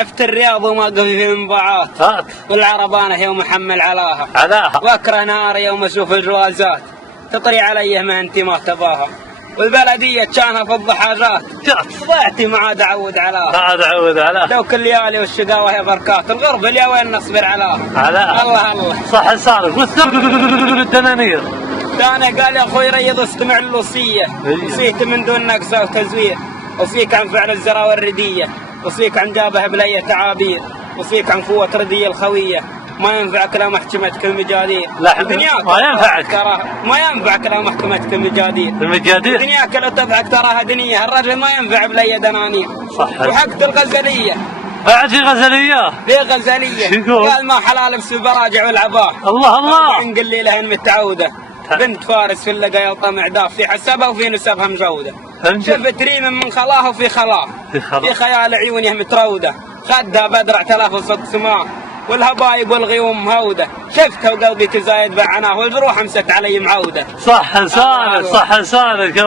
عفت الرياض وما في انباعات والعربانة يوم محمل علاها واكره نار يوم اشوف الجوازات تطري علي ما انت ما تباها والبلدية كانها فض حاجات ضعتي ما عاد اعود علاها لو كل ليالي والشقاوة هي بركات الغرب اليا وين نصبر علاها الله صح صارف والدنانير انا قال يا اخوي ريض استمع للوصية وصيت من دون نقصة وتزوير وصيك عن فعل الزرا والردية وصيك عن جابه بلية تعابير وصيك عن قوة ردية الخوية ما ينفعك لا محكمتك المجادير دنياك ما ينفعك لا محكمتك المجادير دنياك لو تضحك تراها دنيا الرجل ما ينفع بلي دنانير صح وحقت الغزلية بعد في غزلية قال ما حلال بس البراجع والعباه الله نقول لي لهن متعودة بنت فارس في اللقا طمع داف في حسبها وفي نسبها مجودة شفت ريم من خلاه وفي خلاه في خيال عيونها مترودة خدها بدرع 3 صد سماه والهبايب والغيوم مهودة شفتها وقلبي تزايد بعناه والجروح امست علي معودة صح لسانك